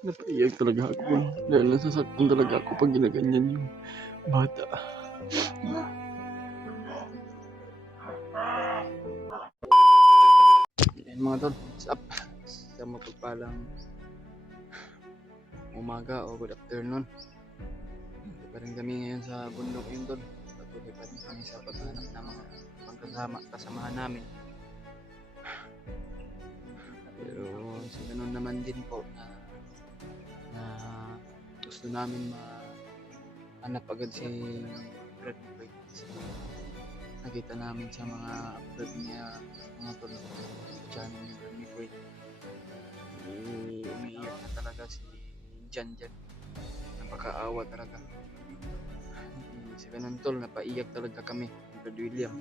Napaiyak talaga ako dahil nasasaktan talaga ako pag ginaganyan yung bata. Yan mga tol, what's up? Sa mapagpalang umaga o good afternoon. Ito pa rin kami ngayon sa bundok yun tol. Patuloy pa rin kami sa paghanap ng mga kasamahan namin. Pero sa ganun naman din po na gusto namin mahanap agad si Brad Boy. Kasi nakita namin sa mga upload niya, mga tulog sa channel ni Brad Boy. Umiiyak na talaga si Jan. Napakaawa talaga. Sa ganun tol, napaiyak talaga kami ni Brad William.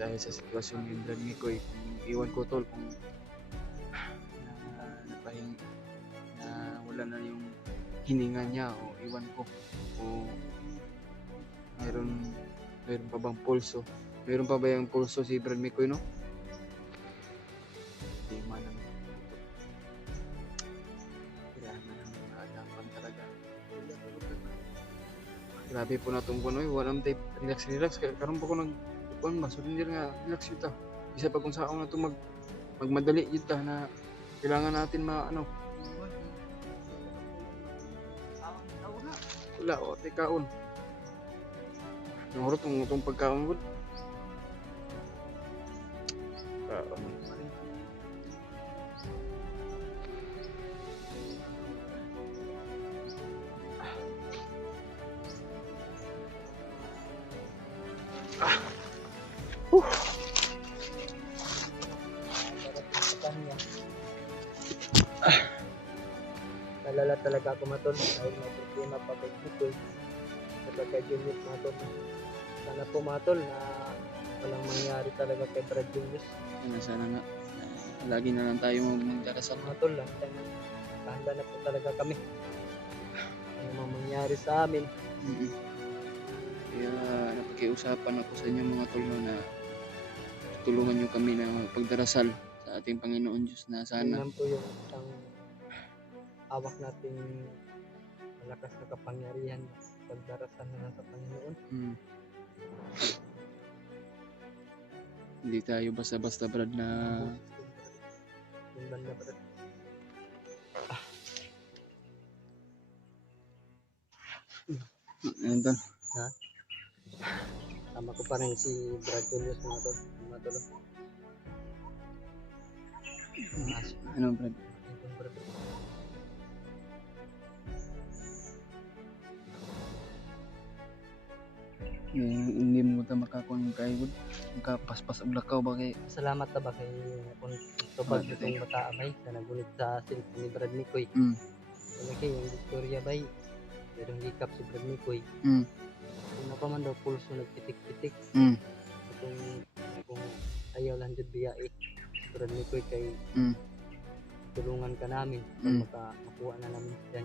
Dahil sa sitwasyon ni Brad Mikoy, iwan ko tol kung na wala na yung hininga niya o iwan ko o mayroon pa bang pulso, mayroon pa ba yung pulso si Brad Mikoy, no? Hindi man naman kailangan namin maalaman talaga. Grabe po na itong kunoy, walang tape, relax karon pa ko nagkuhan ba, so hindi nga relax yun ta, isa pa kung saan na ito magmadali yun ta na kailangan natin wala o tikaon nangurot itong pagkaon ko Nalala talaga ako matol dahil may problema pa kay Mikoy at kay Julius matol. Sana po matol na walang mangyari talaga kay Brad Julius. Sana nga lagi na lang tayo magdarasal Matol lang, handa na po talaga kami. Ano mang mangyari sa amin. Kaya napakiusapan ako sa inyo mga tol na tulungan nyo kami na pagdarasal sa ating Panginoon Diyos na sana. Yun po yung isang hawak nating malakas na kapangyarihan, pagdarasal na lang sa Panginoon. Hindi tayo basta-basta Brad na Yung banda Brad. Ayun tol. Ha? Tama ko pa rin si Brad Julius mga tol. Ano Brad? Hindi mo ta makakon kay good makapaspas ang lakaw ba kay Salamat na ba kay kung tubag itong bata bay na nagunit sa cellphone ni Brad Mikoy. Lagi yung istorya bay merong hikap si Brad Mikoy. Kung pa man daw pulso nagpitik-pitik. Kung ayaw lang dyan biyai Brad Mikoy kay tulungan ka namin para makuha na namin dyan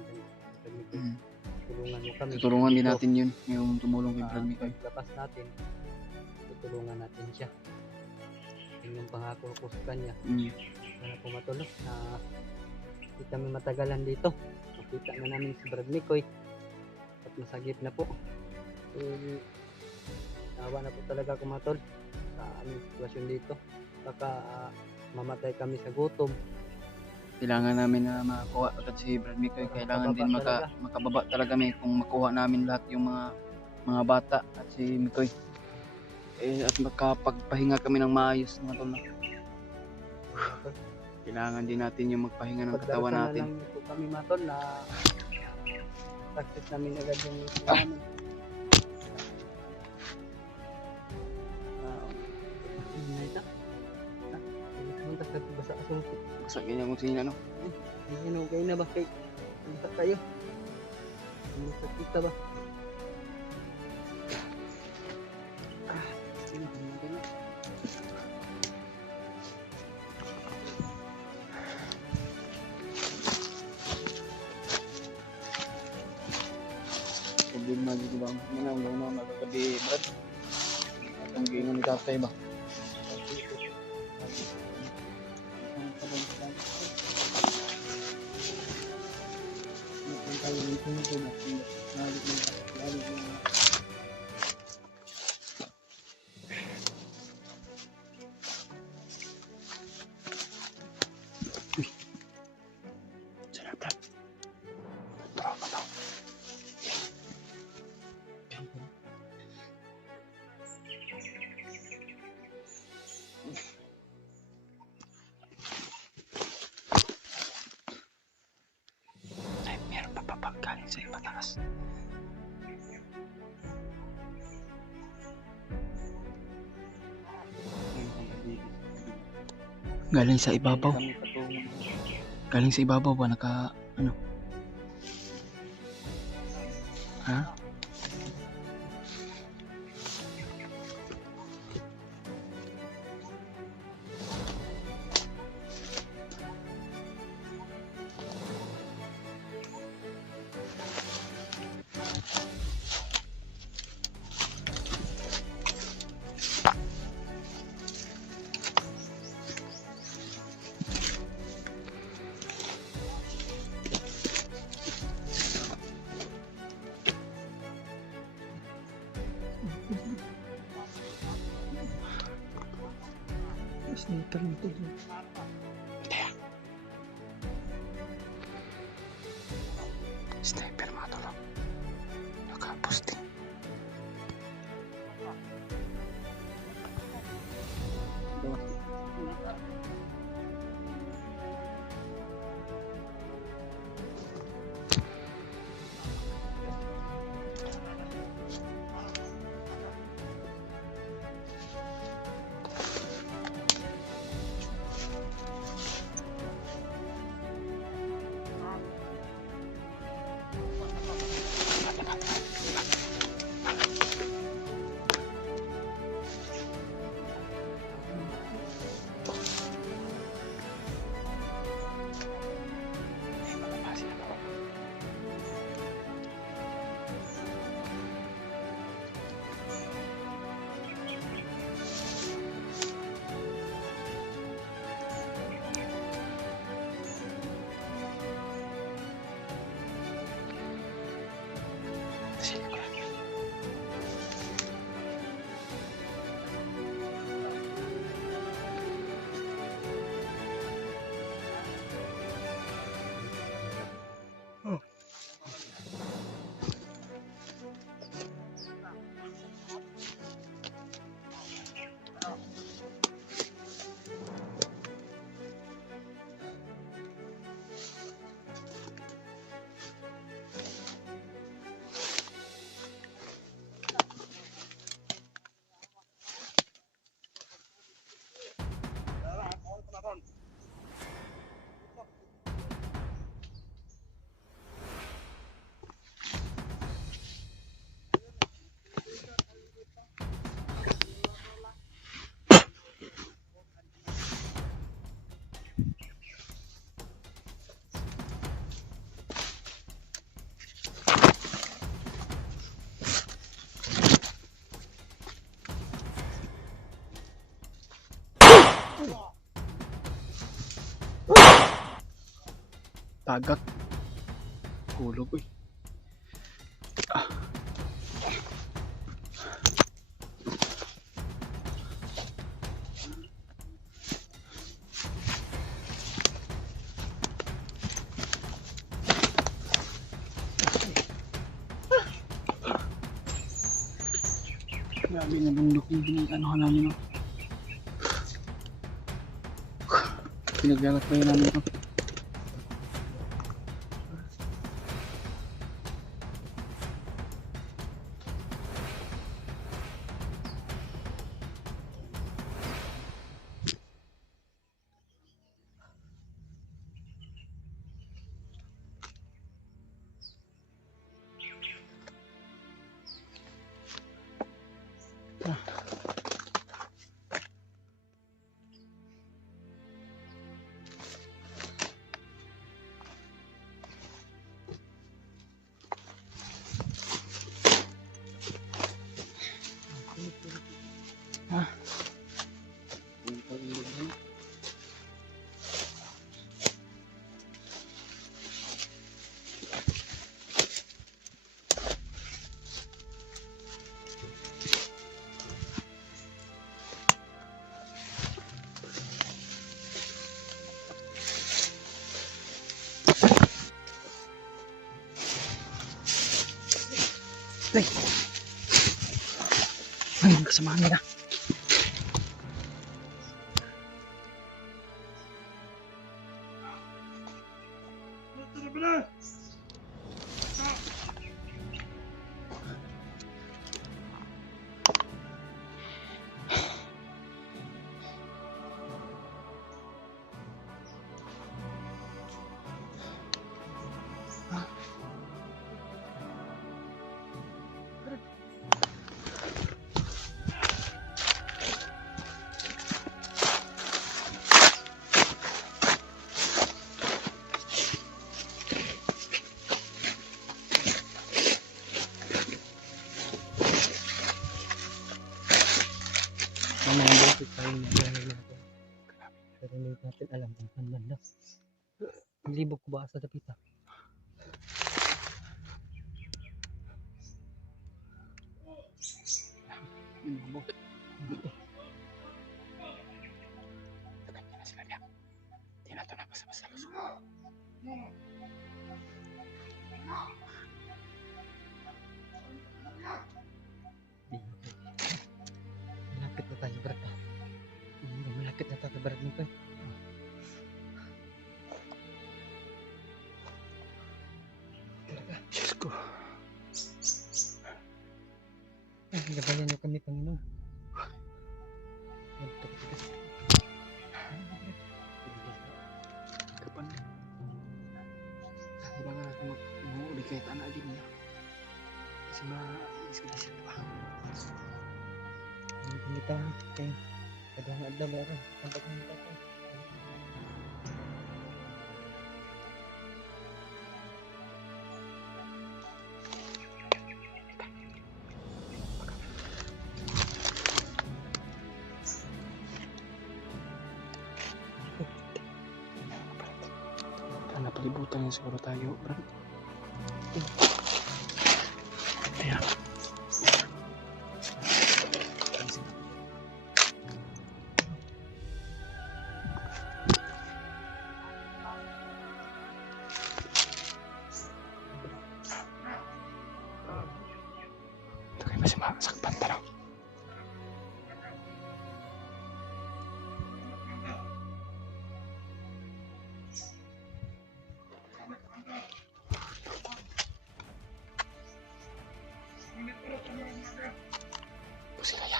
Brad Mikoy. Tulungan mo kami. Tutulungan din natin yun yung tumulong kay Brad Mikoy. Paglapas natin tutulungan natin siya. Yun yung pangako ko sa kanya. Sana po matulog na hindi kami matagalan dito. Makita na namin si Brad Mikoy at masagip na po. Nawa na po talaga ako matol sa aming sitwasyon dito. Baka mamatay kami sa gutom. Kailangan namin na makuha agad si Brad Mikoy. Kailangan din makababa talaga kung makuha namin lahat yung mga bata at si Mikoy. At makapagpahinga kami ng maayos mga tol. Kailangan din natin yung magpahinga ng katawan natin. Pagdarasal na lang po kami matol na practice namin agad yung namin. Basa asong Basta ganyan kung sino no? Ano kayo na ba kay basa tayo? Basa kita ba? Problema dito ba? Ano ang magagabi Brad? At ang gingon ni tatay ba? Kayo ng tungkol at lalo na Sarap. Tropa daw. Ay, meron pa papagaling sa ipataas. Galing sa ibabaw. Galing sa ibabaw ba? Ano? Ha? sniper nito dyan. Sniper mga tolo. Nakaposting. Tagak. Hulog eh. Grabe na bundok yung ano namin. Pinaglalat pa yun namin ito. Tay! Ay, kasamahan nila. Mamaya bukit tayo ng biyahe natin. Pero hindi natin alam kung saan banda. Ang libog ko ba sa dapita? Malapit na tayo, Brad. Malapit na tayo, Brad nito. Diyos ko. Gabayan niyo kami, Panginoon. Kapan? Sabi ba nga ako mag-uuli kahit anak din niya. Kasi ma-iskidisip pa. Hindi ko nita. Okay. Kadang adla ba rin. Tampak ko nita ko. Napalibutan niya siguro tayo, Brad. Kaya. Ito kayo masih masakpan talaw. Sila ya.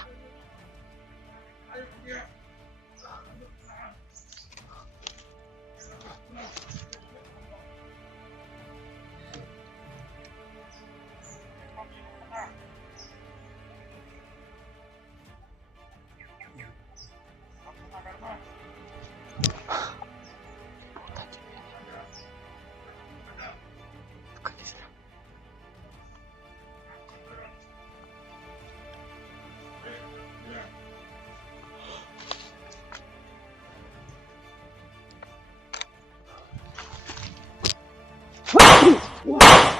Wow!